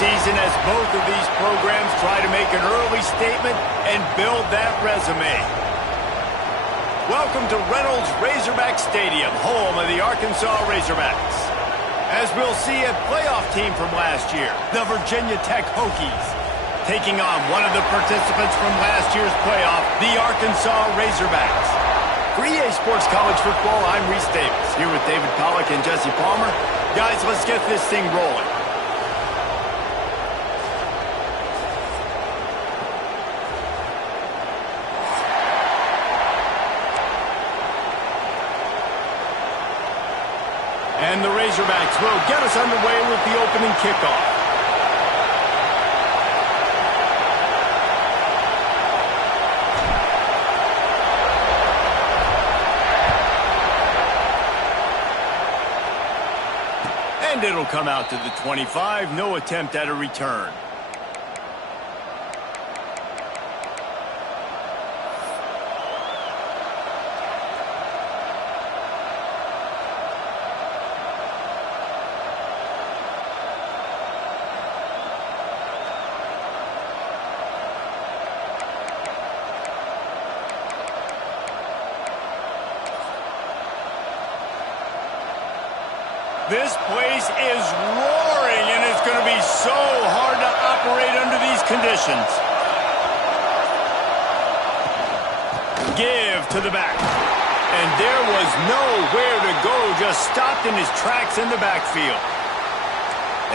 season as both of these programs try to make an early statement and build that resume. Welcome to Reynolds Razorback Stadium, home of the Arkansas Razorbacks. As we'll see, a playoff team from last year, the Virginia Tech Hokies, taking on one of the participants from last year's playoff, the Arkansas Razorbacks. For EA Sports College Football, I'm Reese Davis, here with David Pollack and Jesse Palmer. Guys, let's get this thing rolling. And the Razorbacks will get us underway with the opening kickoff. And it'll come out to the 25. No attempt at a return. This place is roaring, and it's going to be so hard to operate under these conditions. Give to the back. And there was nowhere to go, just stopped in his tracks in the backfield.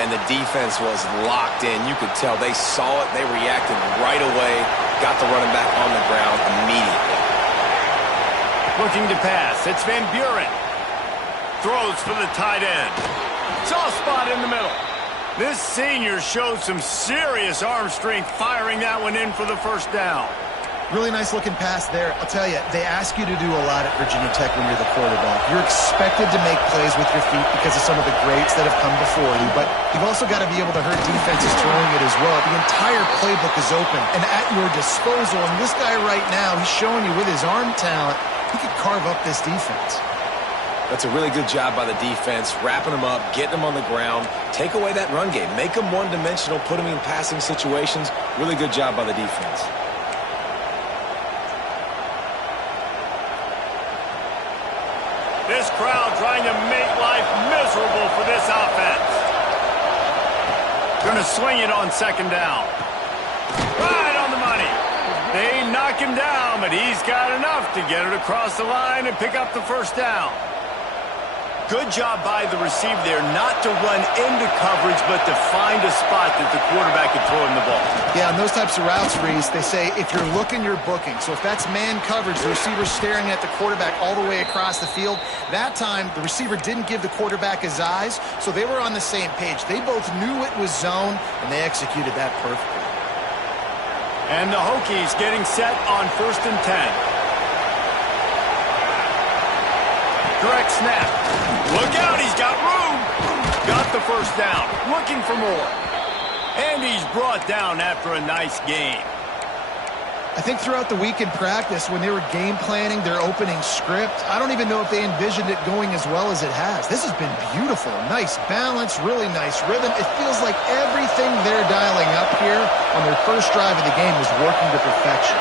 And the defense was locked in. You could tell they saw it. They reacted right away, got the running back on the ground immediately. Looking to pass. It's Van Buren. Throws for the tight end. Soft spot in the middle. This senior showed some serious arm strength firing that one in for the first down. Really nice looking pass there. I'll tell you, they ask you to do a lot at Virginia Tech when you're the quarterback. You're expected to make plays with your feet because of some of the greats that have come before you, but you've also got to be able to hurt defenses throwing it as well. The entire playbook is open and at your disposal, and this guy right now, he's showing you with his arm talent, he could carve up this defense. That's a really good job by the defense, wrapping them up, getting them on the ground, take away that run game, make them one-dimensional, put them in passing situations. Really good job by the defense. This crowd trying to make life miserable for this offense. Going to swing it on second down. Right on the money. They knock him down, but he's got enough to get it across the line and pick up the first down. Good job by the receiver there not to run into coverage, but to find a spot that the quarterback could throw him the ball. Yeah, on those types of routes, Reese, they say if you're looking, you're booking. So if that's man coverage, the receiver's staring at the quarterback all the way across the field. That time, the receiver didn't give the quarterback his eyes, so they were on the same page. They both knew it was zone, and they executed that perfectly. And the Hokies getting set on 1st and 10. Direct snap. Look out, he's got room. Got the first down. Looking for more. And he's brought down after a nice gain. I think throughout the week in practice, when they were game planning their opening script, I don't even know if they envisioned it going as well as it has. This has been beautiful. Nice balance, really nice rhythm. It feels like everything they're dialing up here on their first drive of the game is working to perfection.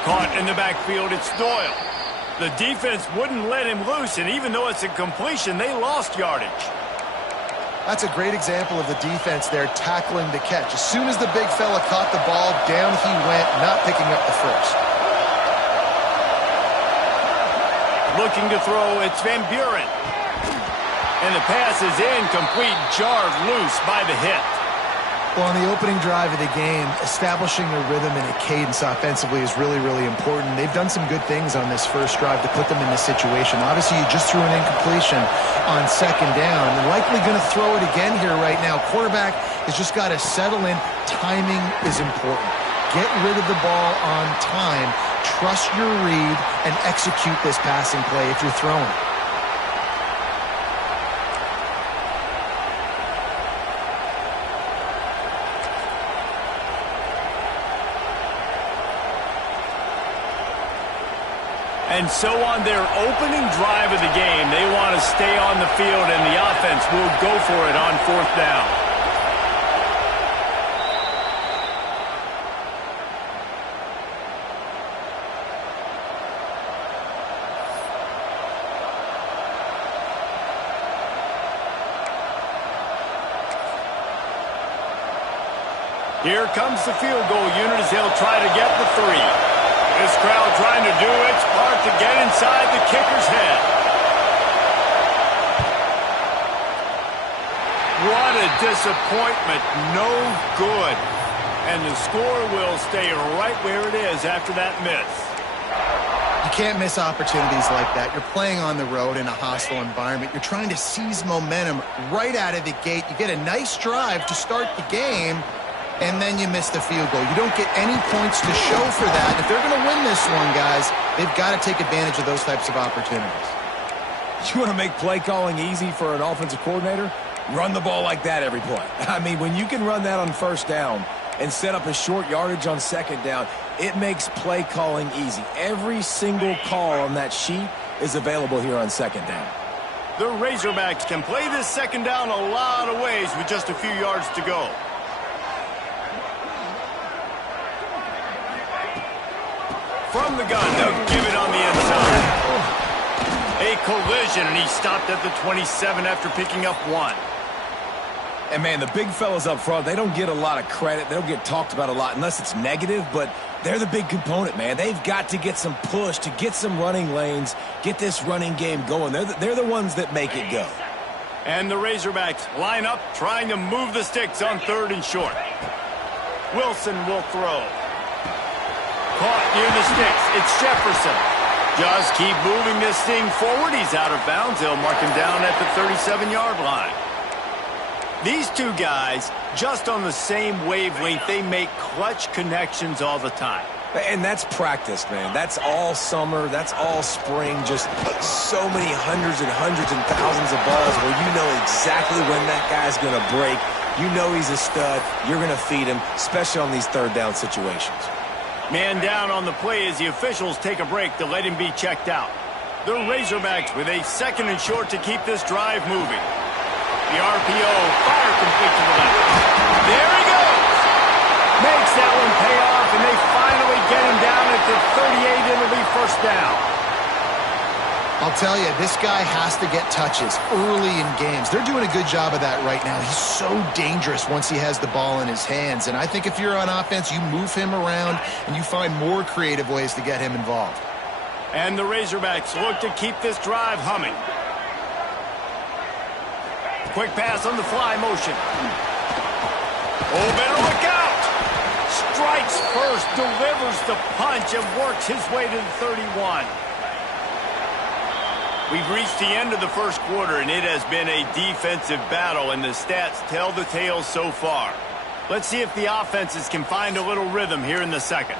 Caught in the backfield, it's Doyle. The defense wouldn't let him loose, and even though it's a completion, they lost yardage. That's a great example of the defense there tackling the catch. As soon as the big fella caught the ball, down he went, not picking up the first. Looking to throw, it's Van Buren. And the pass is incomplete, jarred loose by the hit. Well, on the opening drive of the game, establishing a rhythm and a cadence offensively is really, really important. They've done some good things on this first drive to put them in this situation. Obviously, you just threw an incompletion on second down. They're likely going to throw it again here right now. Quarterback has just got to settle in. Timing is important. Get rid of the ball on time. Trust your read and execute this passing play if you're throwing. And so on their opening drive of the game, they want to stay on the field, and the offense will go for it on 4th down. Here comes the field goal unit as they'll try to get the 3. This crowd trying to do its part to get inside the kicker's head. What a disappointment. No good. And the score will stay right where it is after that miss. You can't miss opportunities like that. You're playing on the road in a hostile environment. You're trying to seize momentum right out of the gate. You get a nice drive to start the game, and then you miss the field goal. You don't get any points to show for that. If they're going to win this one, guys, they've got to take advantage of those types of opportunities. You want to make play calling easy for an offensive coordinator? Run the ball like that every play. I mean, when you can run that on 1st down and set up a short yardage on 2nd down, it makes play calling easy. Every single call on that sheet is available here on 2nd down. The Razorbacks can play this 2nd down a lot of ways with just a few yards to go. From the gun, they'll give it on the inside. A collision, and he stopped at the 27 after picking up 1. And, man, the big fellas up front, they don't get a lot of credit. They don't get talked about a lot unless it's negative, but they're the big component, man. They've got to get some push, to get some running lanes, get this running game going. They're the ones that make it go. And the Razorbacks line up, trying to move the sticks on 3rd and short. Wilson will throw. Caught near the sticks. It's Jefferson. Just keep moving this thing forward. He's out of bounds. They'll mark him down at the 37-yard line. These two guys, just on the same wavelength, they make clutch connections all the time. And that's practice, man. That's all summer. That's all spring. Just so many hundreds and thousands of balls where you know exactly when that guy's going to break. You know he's a stud. You're going to feed him, especially on these 3rd down situations. Man down on the play as the officials take a break to let him be checked out. The Razorbacks with a 2nd and short to keep this drive moving. The RPO, fire complete to the left. There he goes! Makes that one pay off, and they finally get him down at the 38. It'll be 1st down. I'll tell you, this guy has to get touches early in games. They're doing a good job of that right now. He's so dangerous once he has the ball in his hands. And I think if you're on offense, you move him around and you find more creative ways to get him involved. And the Razorbacks look to keep this drive humming. Quick pass on the fly motion. Oh, better look out! Strikes first, delivers the punch, and works his way to the 31. We've reached the end of the 1st quarter, and it has been a defensive battle, and the stats tell the tale so far. Let's see if the offenses can find a little rhythm here in the 2nd.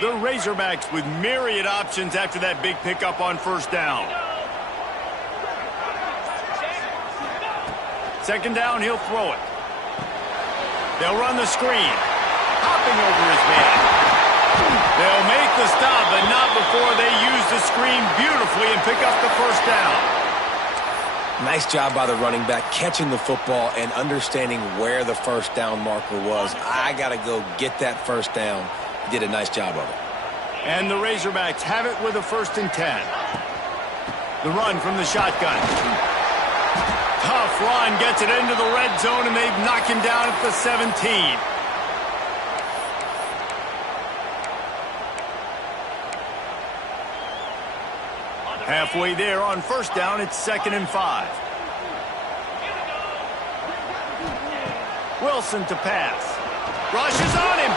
The Razorbacks with myriad options after that big pickup on 1st down. 2nd down, he'll throw it. They'll run the screen. Hopping over his man. They'll make the stop, but not before they use the screen beautifully and pick up the 1st down. Nice job by the running back, catching the football and understanding where the 1st down marker was. I got to go get that 1st down. He did a nice job of it. And the Razorbacks have it with a 1st and 10. The run from the shotgun. Tough run, gets it into the red zone, and they've knocked him down at the 17. Halfway there on 1st down, it's 2nd and 5. Wilson to pass. Rushes on him.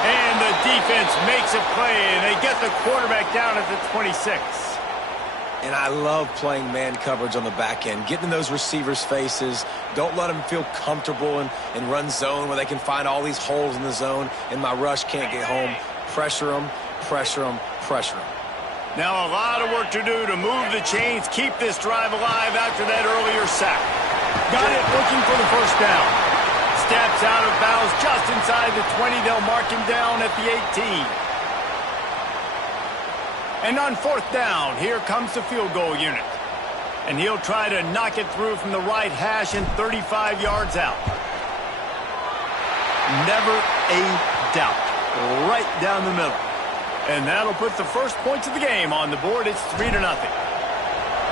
And the defense makes a play, and they get the quarterback down at the 26. And I love playing man coverage on the back end, getting in those receivers' faces. Don't let them feel comfortable and run zone where they can find all these holes in the zone, and my rush can't get home. Pressure them, pressure them, pressure them. Now a lot of work to do to move the chains, keep this drive alive after that earlier sack. Got it, looking for the first down. Steps out of bounds just inside the 20. They'll mark him down at the 18. And on fourth down, here comes the field goal unit. And he'll try to knock it through from the right hash and 35 yards out. Never a doubt. Right down the middle. And that'll put the first points of the game on the board. It's 3-0.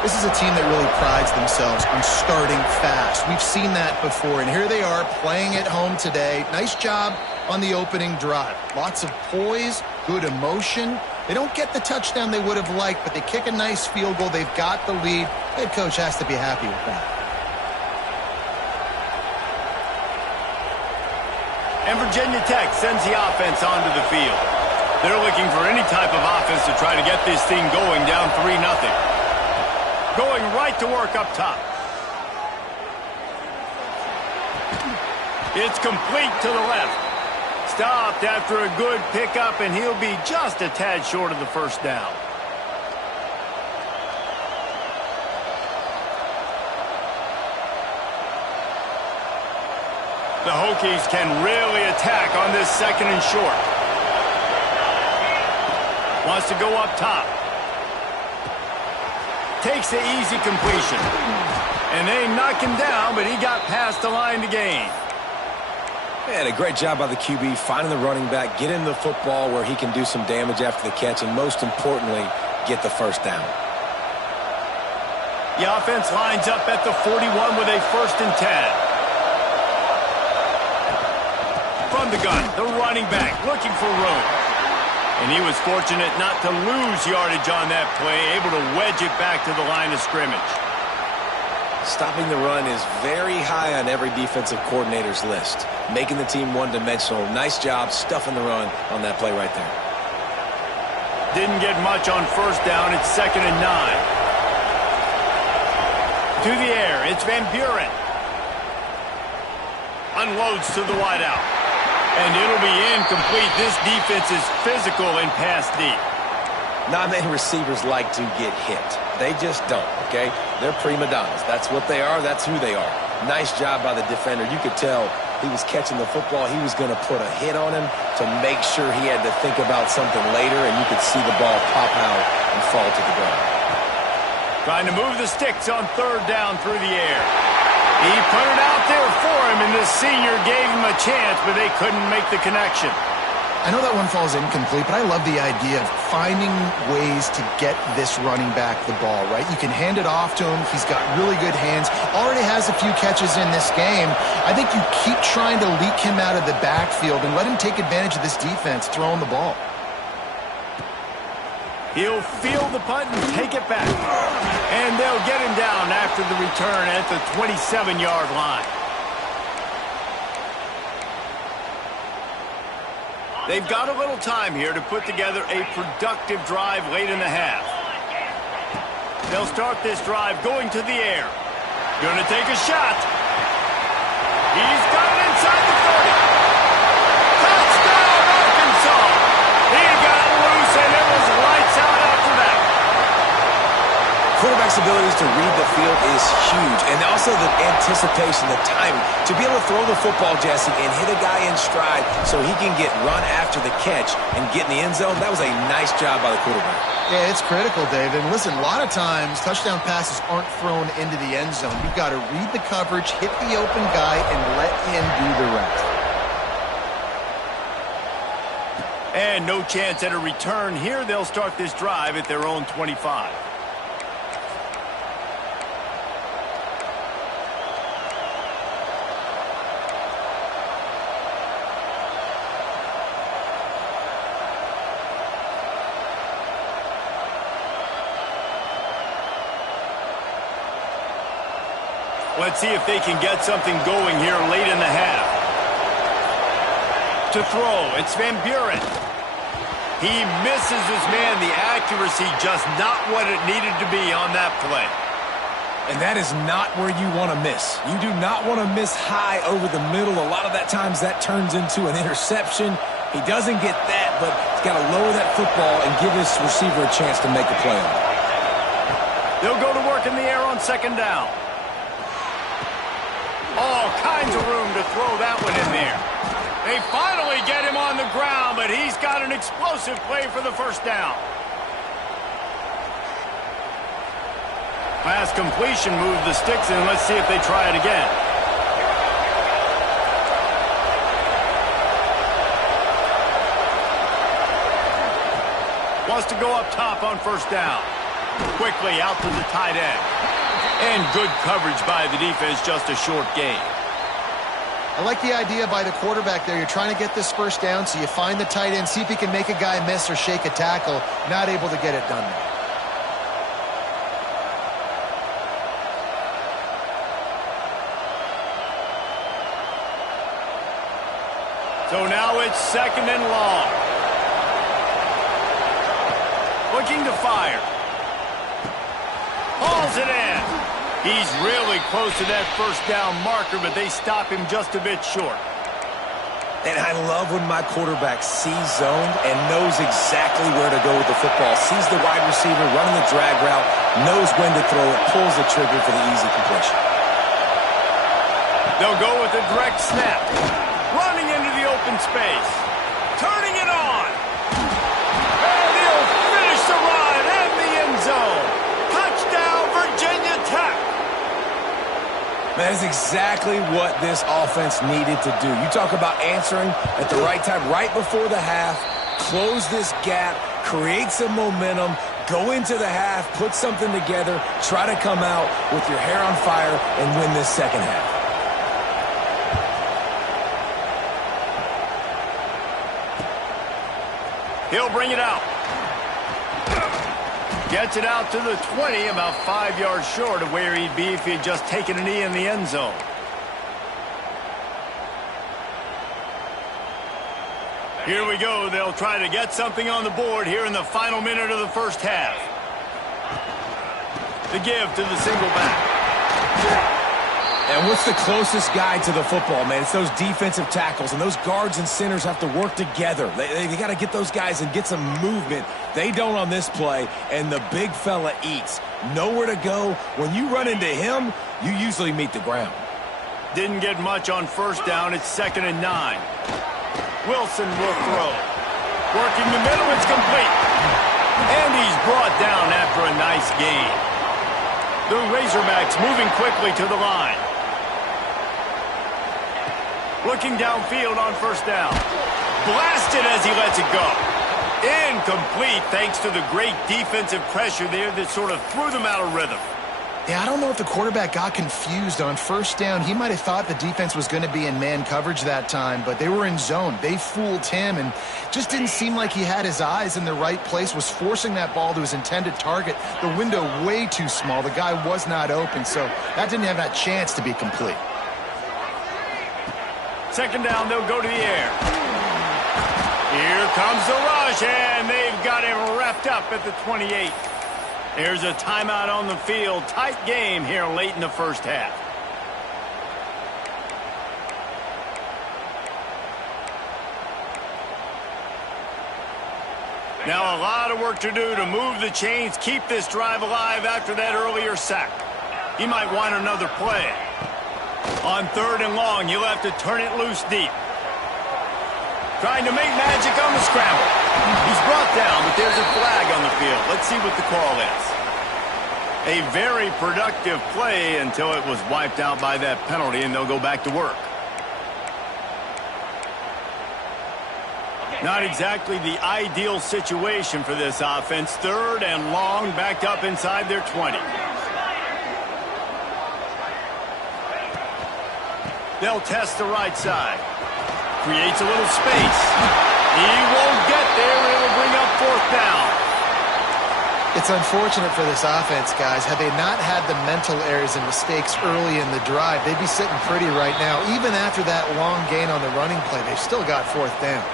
This is a team that really prides themselves on starting fast. We've seen that before, and here they are playing at home today. Nice job on the opening drive. Lots of poise, good emotion. They don't get the touchdown they would have liked, but they kick a nice field goal. They've got the lead. Head coach has to be happy with that. And Virginia Tech sends the offense onto the field. They're looking for any type of offense to try to get this thing going, down 3-0. Going right to work up top. It's complete to the left. Stopped after a good pickup, and he'll be just a tad short of the first down. The Hokies can really attack on this second and short. Wants to go up top. Takes the easy completion. And they knock him down, but he got past the line to gain. Man, a great job by the QB finding the running back, getting the football where he can do some damage after the catch, and most importantly, get the first down. The offense lines up at the 41 with a 1st and 10. From the gun, the running back looking for room. And he was fortunate not to lose yardage on that play, able to wedge it back to the line of scrimmage. Stopping the run is very high on every defensive coordinator's list. Making the team one-dimensional. Nice job stuffing the run on that play right there. Didn't get much on first down. It's 2nd and 9. To the air, it's Van Buren. Unloads to the wideout. And it'll be incomplete. This defense is physical and pass deep. Not many receivers like to get hit. They just don't, okay? They're prima donnas. That's what they are. That's who they are. Nice job by the defender. You could tell he was catching the football. He was going to put a hit on him to make sure he had to think about something later, and you could see the ball pop out and fall to the ground. Trying to move the sticks on 3rd down through the air. He put it out there for him, and the senior gave him a chance, but they couldn't make the connection. I know that one falls incomplete, but I love the idea of finding ways to get this running back the ball, right? You can hand it off to him. He's got really good hands. Already has a few catches in this game. I think you keep trying to leak him out of the backfield and let him take advantage of this defense throwing the ball. He'll field the punt and take it back. And they'll get him down after the return at the 27-yard line. They've got a little time here to put together a productive drive late in the half. They'll start this drive going to the air. Going to take a shot. He's got it inside the 30. Touchdown, Arkansas! He got loose, and it was lights out after that. Quarterback's abilities to read the field is huge, and also the anticipation, the timing. To be able to throw the football, Jesse, and hit a guy in stride so he can get run after the catch and get in the end zone, that was a nice job by the quarterback. Yeah, it's critical, David. And listen, a lot of times touchdown passes aren't thrown into the end zone. You've got to read the coverage, hit the open guy, and let him do the rest. And no chance at a return here. They'll start this drive at their own 25. Let's see if they can get something going here late in the half. To throw, it's Van Buren. He misses his man. The accuracy just not what it needed to be on that play. And that is not where you want to miss. You do not want to miss high over the middle. A lot of that times that turns into an interception. He doesn't get that, but he's got to lower that football and give his receiver a chance to make a play on it. They'll go to work in the air on second down. All kinds of room to throw that one in there. They finally get him on the ground, but he's got an explosive play for the first down. Pass completion moved the sticks in. Let's see if they try it again. Wants to go up top on first down. Quickly out to the tight end. And good coverage by the defense, just a short gain. I like the idea by the quarterback there. You're trying to get this first down, so you find the tight end, see if he can make a guy miss or shake a tackle. Not able to get it done there. So now it's second and long. Looking to fire. Hauls it in. He's really close to that first down marker, but they stop him just a bit short. And I love when my quarterback sees zoned and knows exactly where to go with the football. Sees the wide receiver running the drag route, knows when to throw it, pulls the trigger for the easy completion. They'll go with a direct snap. Running into the open space. Turning it on. And he'll finish the run in the end zone. Touchdown, Virginia Tech. That is exactly what this offense needed to do. You talk about answering at the right time, right before the half, close this gap, create some momentum, go into the half, put something together, try to come out with your hair on fire and win this second half. He'll bring it out. Gets it out to the 20, about 5 yards short of where he'd be if he had just taken a knee in the end zone. Here we go. They'll try to get something on the board here in the final minute of the first half. The give to the single back. And what's the closest guy to the football, man? It's those defensive tackles, and those guards and centers have to work together. They got to get those guys and get some movement. They don't on this play, and the big fella eats. Nowhere to go. When you run into him, you usually meet the ground. Didn't get much on first down. It's 2nd and 9. Wilson will throw. Working the middle, it's complete. And he's brought down after a nice gain. The Razorbacks moving quickly to the line. Looking downfield on first down. Blasted as he lets it go. Incomplete thanks to the great defensive pressure there that sort of threw them out of rhythm. Yeah, I don't know if the quarterback got confused on first down. He might have thought the defense was going to be in man coverage that time, but they were in zone. They fooled him and just didn't seem like he had his eyes in the right place, was forcing that ball to his intended target. The window way too small. The guy was not open, so that didn't have that chance to be complete. Second down, they'll go to the air. Here comes the rush, and they've got him wrapped up at the 28. There's a timeout on the field. Tight game here late in the first half. Now a lot of work to do to move the chains, keep this drive alive after that earlier sack. He might want another play. On 3rd and long, you'll have to turn it loose deep. Trying to make magic on the scramble. He's brought down, but there's a flag on the field. Let's see what the call is. A very productive play until it was wiped out by that penalty, and they'll go back to work. Not exactly the ideal situation for this offense. 3rd and long, backed up inside their 20. They'll test the right side. Creates a little space. He won't get there. It'll bring up 4th down. It's unfortunate for this offense, guys. Had they not had the mental errors and mistakes early in the drive, they'd be sitting pretty right now. Even after that long gain on the running play, they've still got 4th down.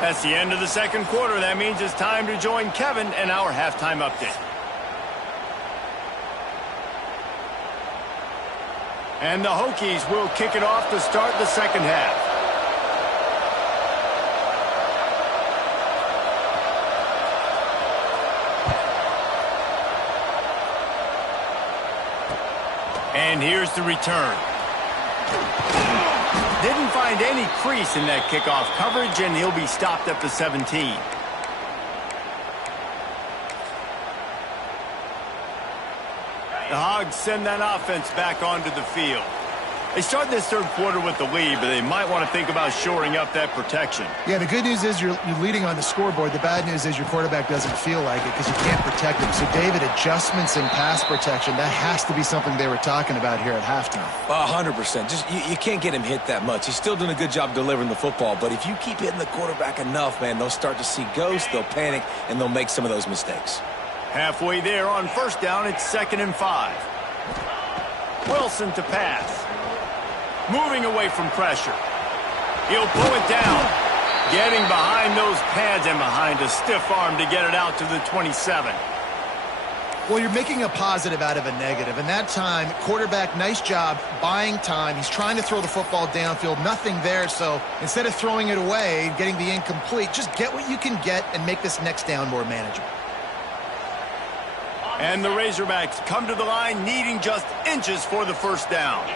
That's the end of the second quarter. That means it's time to join Kevin and our halftime update. And the Hokies will kick it off to start the second half. And here's the return. Didn't find any crease in that kickoff coverage, and he'll be stopped at the 17. The Hogs send that offense back onto the field. They start this third quarter with the lead, but they might want to think about shoring up that protection. Yeah, the good news is you're leading on the scoreboard. The bad news is your quarterback doesn't feel like it because you can't protect him. So, David, adjustments in pass protection, that has to be something they were talking about here at halftime. 100%. Just you can't get him hit that much. He's still doing a good job delivering the football, but if you keep hitting the quarterback enough, man, they'll start to see ghosts, they'll panic, and they'll make some of those mistakes. Halfway there on first down, it's 2nd and 5. Wilson to pass. Moving away from pressure. He'll pull it down. Getting behind those pads and behind a stiff arm to get it out to the 27. Well, you're making a positive out of a negative. And that time, quarterback, nice job buying time. He's trying to throw the football downfield. Nothing there. So instead of throwing it away, getting the incomplete, just get what you can get and make this next down more manageable. And the Razorbacks come to the line needing just inches for the first down.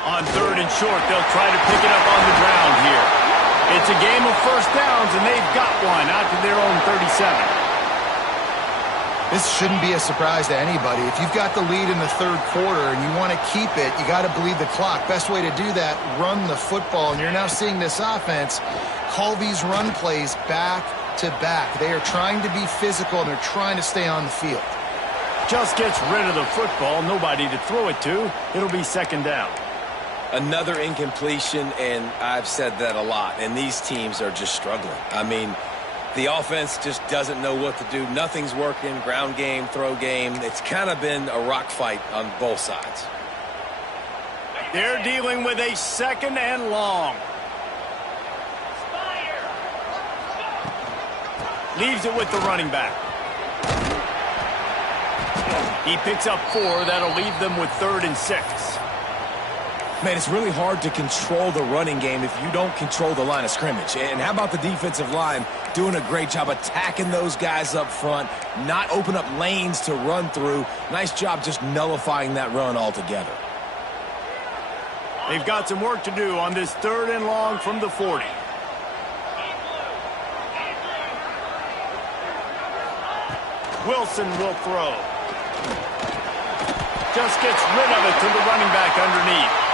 On 3rd and short, they'll try to pick it up on the ground here. It's a game of first downs, and they've got one out to their own 37. This shouldn't be a surprise to anybody. If you've got the lead in the third quarter and you want to keep it, you got to bleed the clock. Best way to do that, run the football. And you're now seeing this offense call these run plays back to back. They are trying to be physical, and they're trying to stay on the field. Just gets rid of the football, nobody to throw it to. It'll be 2nd down. Another incompletion, and I've said that a lot, and these teams are just struggling. I mean, the offense just doesn't know what to do. Nothing's working, ground game, throw game. It's kind of been a rock fight on both sides. They're dealing with a 2nd and long. Leaves it with the running back. He picks up 4. That'll leave them with 3rd and 6. Man, it's really hard to control the running game if you don't control the line of scrimmage. And how about the defensive line doing a great job attacking those guys up front, not open up lanes to run through. Nice job just nullifying that run altogether. They've got some work to do on this 3rd and long from the 40. Wilson will throw. Just gets rid of it to the running back underneath.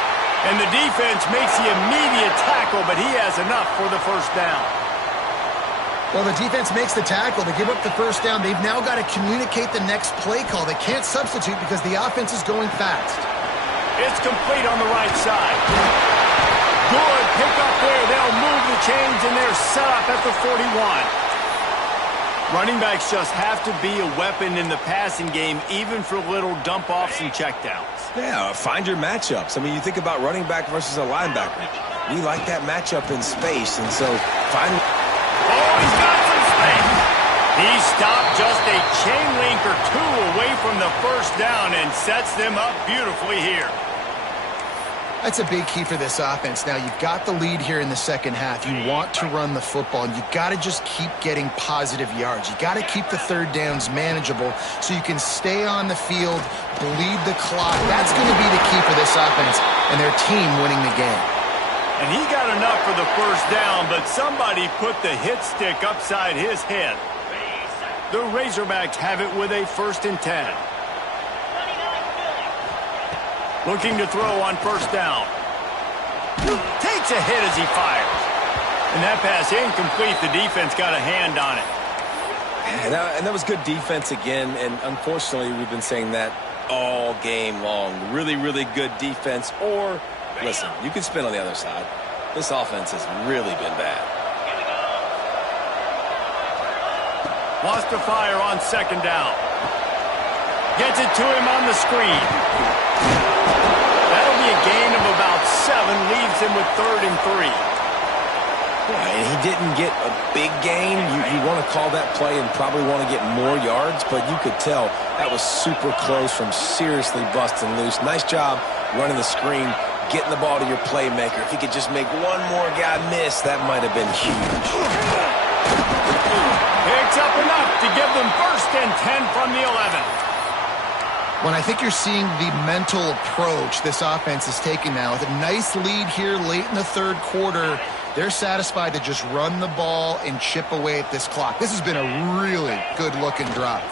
And the defense makes the immediate tackle, but he has enough for the first down. Well, the defense makes the tackle. They give up the first down. They've now got to communicate the next play call. They can't substitute because the offense is going fast. It's complete on the right side. Good pick up there. They'll move the chains, and they're set up at the 41. Running backs just have to be a weapon in the passing game, even for little dump-offs and checkdowns. Yeah, find your matchups. I mean, you think about running back versus a linebacker. We like that matchup in space, and so find... Oh, he's got some space. He stopped just a chain link or 2 away from the first down and sets them up beautifully here. That's a big key for this offense. Now, you've got the lead here in the second half. You want to run the football, and you've got to just keep getting positive yards. You've got to keep the third downs manageable so you can stay on the field, bleed the clock. That's going to be the key for this offense and their team winning the game. And he got enough for the first down, but somebody put the hit stick upside his head. The Razorbacks have it with a 1st and 10. Looking to throw on first down. Takes a hit as he fires. And that pass incomplete. The defense got a hand on it. And that was good defense again, and unfortunately we've been saying that all game long. Really, really good defense, or, listen, you can spin on the other side. This offense has really been bad. Lost to fire on 2nd down. Gets it to him on the screen. That'll be a gain of about 7, leaves him with 3rd and 3. Yeah, and he didn't get a big gain. You want to call that play and probably want to get more yards, but you could tell that was super close from seriously busting loose. Nice job running the screen, getting the ball to your playmaker. If he could just make one more guy miss, that might have been huge. Picks up enough to give them 1st and 10 from the 11. When I think you're seeing the mental approach this offense is taking now, with a nice lead here late in the 3rd quarter, they're satisfied to just run the ball and chip away at this clock. This has been a really good-looking drive.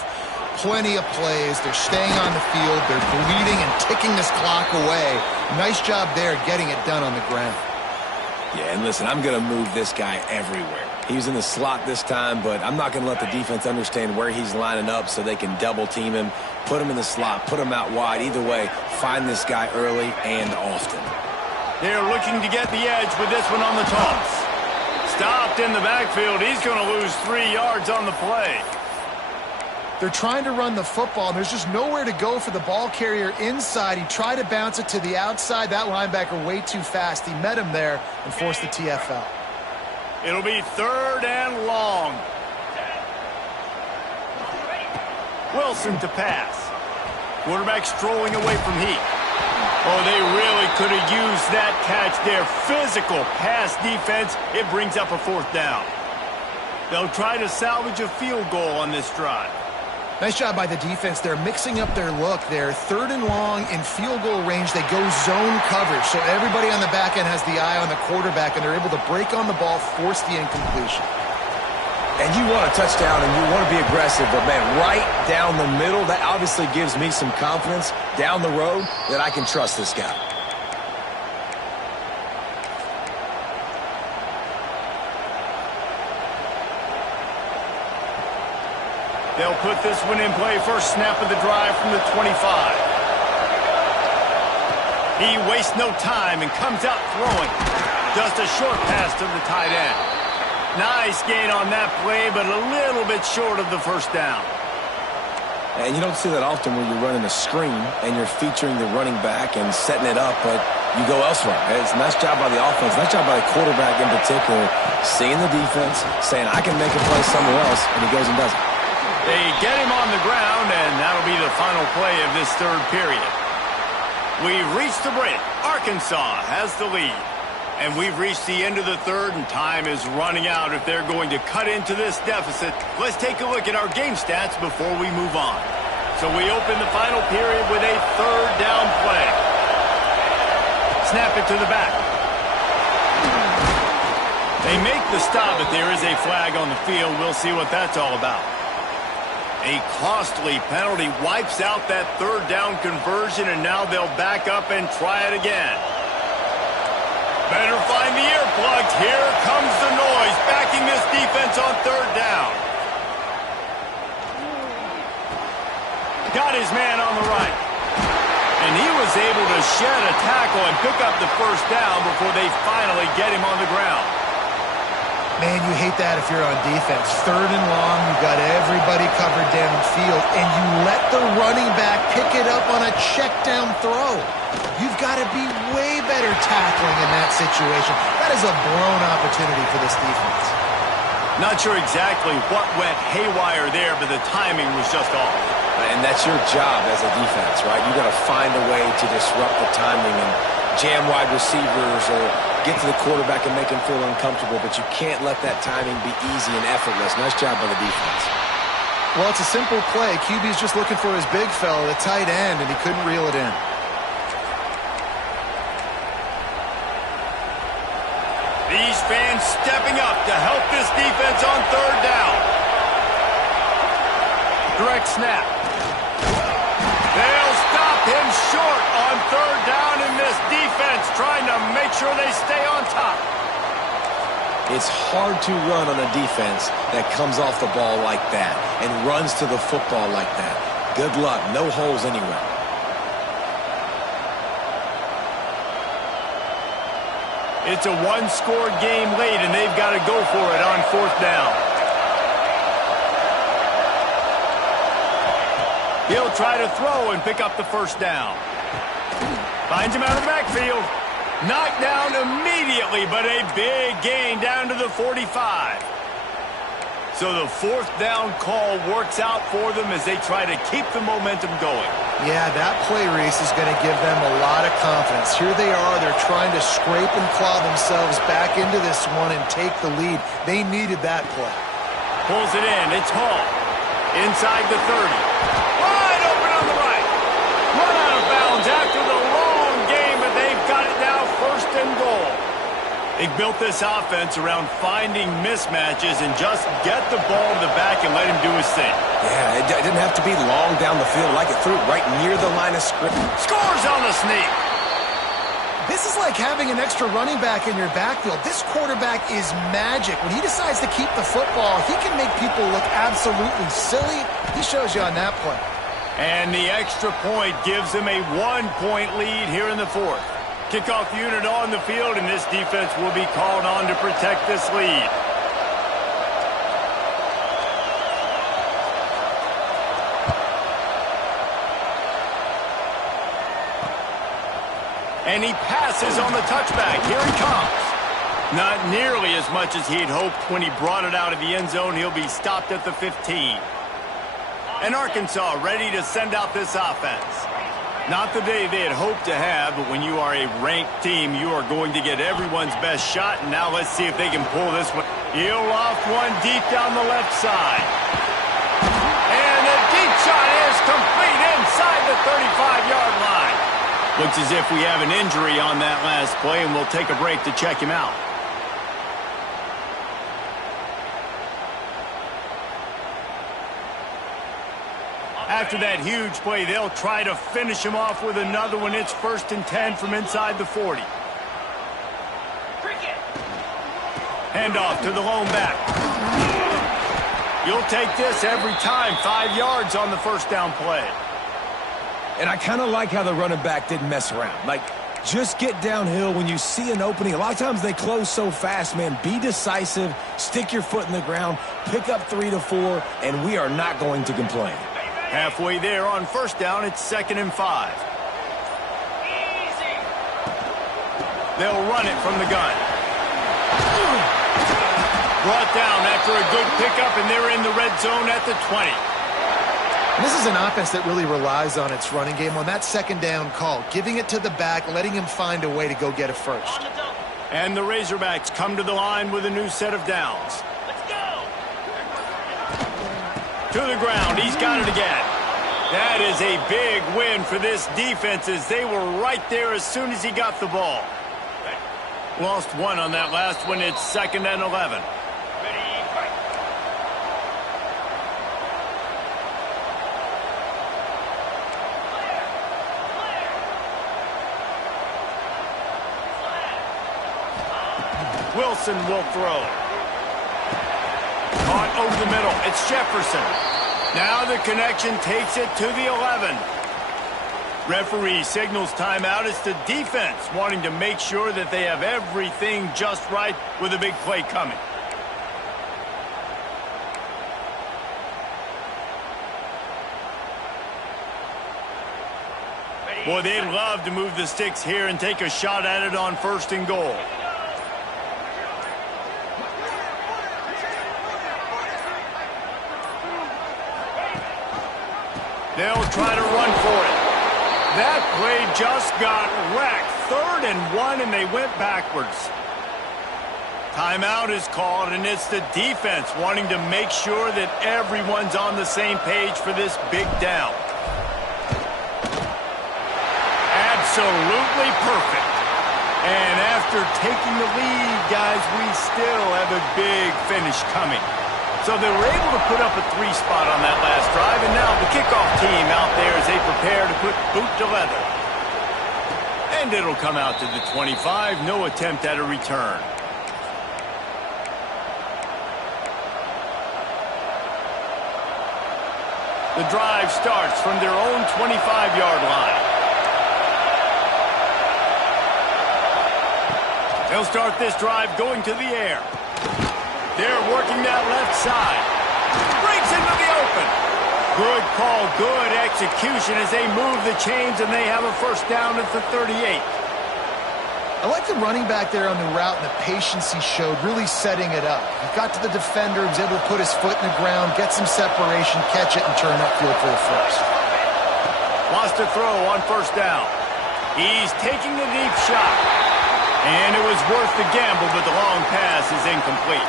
Plenty of plays. They're staying on the field. They're bleeding and ticking this clock away. Nice job there getting it done on the ground. Yeah, and listen, I'm going to move this guy everywhere. He was in the slot this time, but I'm not going to let the defense understand where he's lining up so they can double-team him, put him in the slot, put him out wide. Either way, find this guy early and often. They're looking to get the edge with this one on the toss. Stopped in the backfield. He's going to lose 3 yards on the play. They're trying to run the football, and there's just nowhere to go for the ball carrier inside. He tried to bounce it to the outside. That linebacker way too fast. He met him there and forced the TFL. It'll be 3rd and long. Wilson to pass. Quarterback strolling away from heat. Oh, they really could have used that catch there. Physical pass defense. It brings up a 4th down. They'll try to salvage a field goal on this drive. Nice job by the defense. They're mixing up their look. They're 3rd and long in field goal range. They go zone coverage, so everybody on the back end has the eye on the quarterback, and they're able to break on the ball, force the incompletion. And you want a touchdown, and you want to be aggressive, but, man, right down the middle, that obviously gives me some confidence down the road that I can trust this guy. They'll put this one in play. First snap of the drive from the 25. He wastes no time and comes out throwing. Just a short pass to the tight end. Nice gain on that play, but a little bit short of the 1st down. And you don't see that often where you're running a screen and you're featuring the running back and setting it up, but you go elsewhere. It's a nice job by the offense, nice job by the quarterback in particular, seeing the defense, saying, I can make a play somewhere else, and he goes and does it. They get him on the ground, and that'll be the final play of this 3rd period. We've reached the break. Arkansas has the lead. And we've reached the end of the 3rd, and time is running out if they're going to cut into this deficit. Let's take a look at our game stats before we move on. So we open the final period with a 3rd down play. Snap it to the back. They make the stop, but there is a flag on the field. We'll see what that's all about. A costly penalty wipes out that 3rd down conversion, and now they'll back up and try it again. Better find the earplugs. Here comes the noise, backing this defense on 3rd down. Got his man on the right. And he was able to shed a tackle and pick up the 1st down before they finally get him on the ground. Man, you hate that if you're on defense. 3rd and long, you've got everybody covered downfield, and you let the running back pick it up on a check down throw. You've got to be way better tackling in that situation. That is a blown opportunity for this defense. Not sure exactly what went haywire there, but the timing was just off. And that's your job as a defense, right? You got to find a way to disrupt the timing and jam wide receivers or get to the quarterback and make him feel uncomfortable, but you can't let that timing be easy and effortless. Nice job by the defense. Well, it's a simple play. QB's just looking for his big fella, the tight end, and he couldn't reel it in. These fans stepping up to help this defense on 3rd down. Direct snap. They'll stop him short on 3rd down, in this defense trying to make sure they stay on top. It's hard to run on a defense that comes off the ball like that and runs to the football like that. Good luck. No holes anywhere. It's a 1-score game late, and they've got to go for it on 4th down. He'll try to throw and pick up the 1st down. Finds him out of the backfield. Knocked down immediately, but a big gain down to the 45. So the fourth down call works out for them as they try to keep the momentum going. Yeah, that play, Reese, is going to give them a lot of confidence. Here they are. They're trying to scrape and claw themselves back into this one and take the lead. They needed that play. Pulls it in. It's Hall. Inside the 30. Wide open on the right. Run out of bounds after the long game, but they've got it now first and goal. They built this offense around finding mismatches and just get the ball to the back and let him do his thing. Yeah, it didn't have to be long down the field. Like it threw it right near the line of scrimmage. Scores on the sneak. This is like having an extra running back in your backfield. This quarterback is magic. When he decides to keep the football, he can make people look absolutely silly. He shows you on that play. And the extra point gives him a 1-point lead here in the fourth. Kickoff unit on the field, and this defense will be called on to protect this lead. And he passes on the touchback. Here he comes. Not nearly as much as he'd hoped when he brought it out of the end zone. He'll be stopped at the 15. And Arkansas ready to send out this offense. Not the day they had hoped to have, but when you are a ranked team, you are going to get everyone's best shot. And now let's see if they can pull this one. He'll loft one deep down the left side. And the deep shot is complete inside the 35-yard line. Looks as if we have an injury on that last play, and we'll take a break to check him out. After that huge play, they'll try to finish him off with another one. It's 1st and 10 from inside the 40. Handoff to the lone back. You'll take this every time. 5 yards on the first down play. And I kind of like how the running back didn't mess around. Like, just get downhill when you see an opening. A lot of times they close so fast, man. Be decisive, stick your foot in the ground, pick up 3 to 4, and we are not going to complain. Halfway there on first down, it's 2nd and 5. Easy. They'll run it from the gun. Brought down after a good pickup, and they're in the red zone at the 20. And this is an offense that really relies on its running game on that second down call, giving it to the back, letting him find a way to go get it first. And the Razorbacks come to the line with a new set of downs. To the ground. He's got it again. That is a big win for this defense as they were right there as soon as he got the ball. Lost one on that last one. It's 2nd and 11. Wilson will throw. Caught over the middle. It's Jefferson. Now the connection takes it to the 11. Referee signals timeout. It's the defense wanting to make sure that they have everything just right with a big play coming. Boy, they'd love to move the sticks here and take a shot at it on 1st and goal. They'll try to run for it. That play just got wrecked. 3rd and 1, and they went backwards. Timeout is called, and it's the defense wanting to make sure that everyone's on the same page for this big down. Absolutely perfect. And after taking the lead, guys, we still have a big finish coming. So they were able to put up a 3 spot on that last drive, and now the kickoff team out there as they prepare to put boot to leather. And it'll come out to the 25. No attempt at a return. The drive starts from their own 25-yard line. They'll start this drive going to the air. They're working that left side. Breaks into the open. Good call, good execution as they move the chains, and they have a first down at the 38. I like the running back there on the route and the patience he showed, really setting it up. He got to the defender, was able to put his foot in the ground, get some separation, catch it, and turn upfield for the first. Wants to throw on first down. He's taking the deep shot. And it was worth the gamble, but the long pass is incomplete.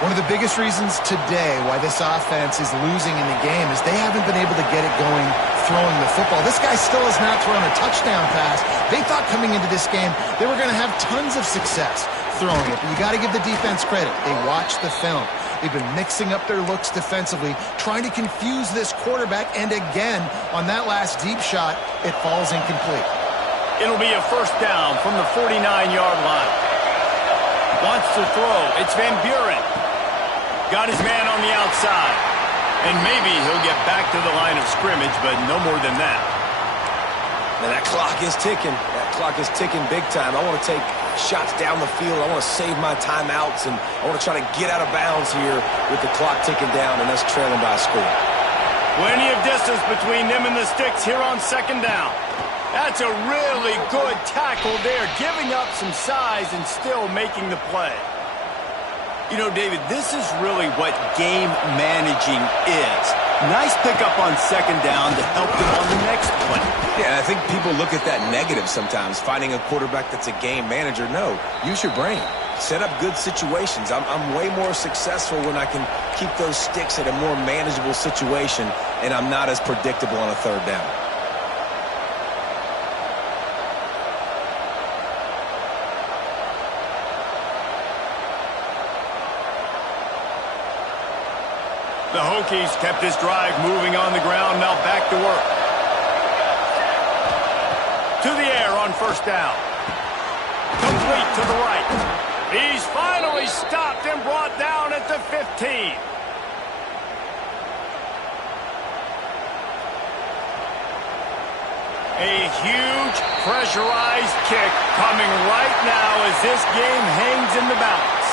One of the biggest reasons today why this offense is losing in the game is they haven't been able to get it going throwing the football. This guy still has not thrown a touchdown pass. They thought coming into this game they were going to have tons of success throwing it. But you got to give the defense credit. They watched the film. They've been mixing up their looks defensively, trying to confuse this quarterback. And again, on that last deep shot, it falls incomplete. It'll be a first down from the 49-yard line. Wants to throw. It's Van Buren. Got his man on the outside. And maybe he'll get back to the line of scrimmage, but no more than that. Now that clock is ticking. That clock is ticking big time. I want to take shots down the field. I want to save my timeouts, and I want to try to get out of bounds here with the clock ticking down, and that's trailing by a score. Plenty of distance between them and the sticks here on second down. That's a really good tackle there, giving up some size and still making the play. You know, David, this is really what game managing is. Nice pickup on second down to help them on the next play. Yeah, I think people look at that negative sometimes, finding a quarterback that's a game manager. No, use your brain. Set up good situations. I'm way more successful when I can keep those sticks at a more manageable situation, and I'm not as predictable on a third down. The Hokies kept this drive moving on the ground, now back to work. To the air on first down. Complete to the right. He's finally stopped and brought down at the 15. A huge pressurized kick coming right now as this game hangs in the balance.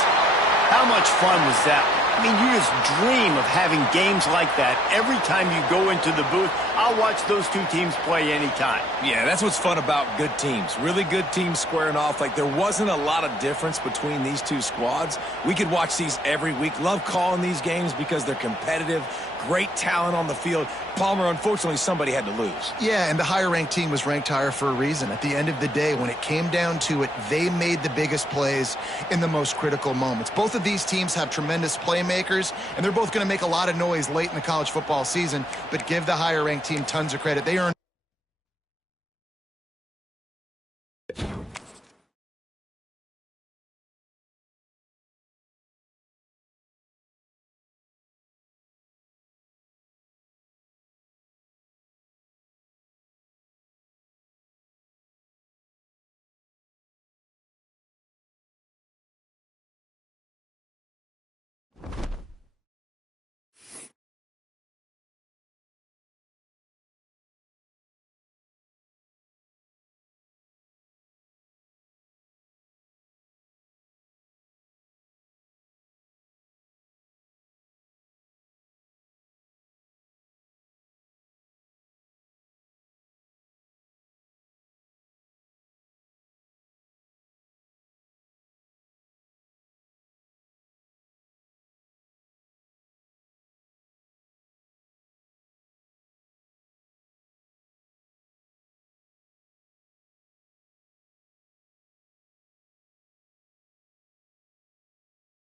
How much fun was that? I mean, you just dream of having games like that every time you go into the booth. I'll watch those two teams play anytime. Yeah, that's what's fun about good teams. Really good teams squaring off. Like, there wasn't a lot of difference between these two squads. We could watch these every week. Love calling these games because they're competitive. Great talent on the field. Palmer, unfortunately, somebody had to lose. Yeah, and the higher-ranked team was ranked higher for a reason. At the end of the day, when it came down to it, they made the biggest plays in the most critical moments. Both of these teams have tremendous playmakers, and they're both going to make a lot of noise late in the college football season, but give the higher-ranked team tons of credit. They earned